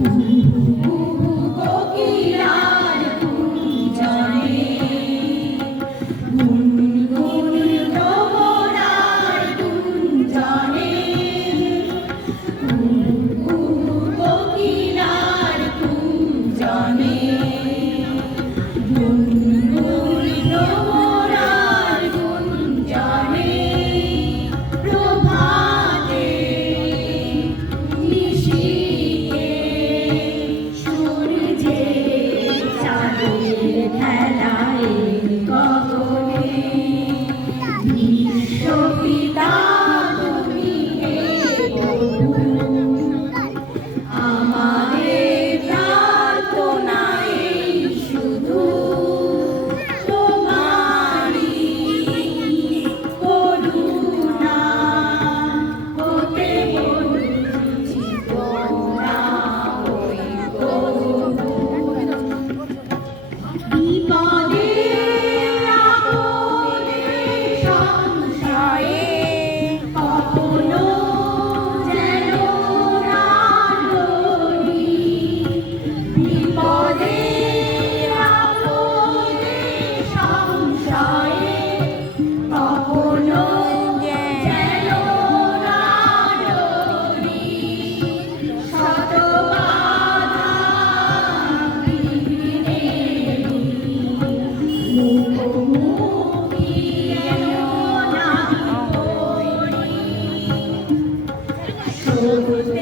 Mm-hmm. Thank mm -hmm. you.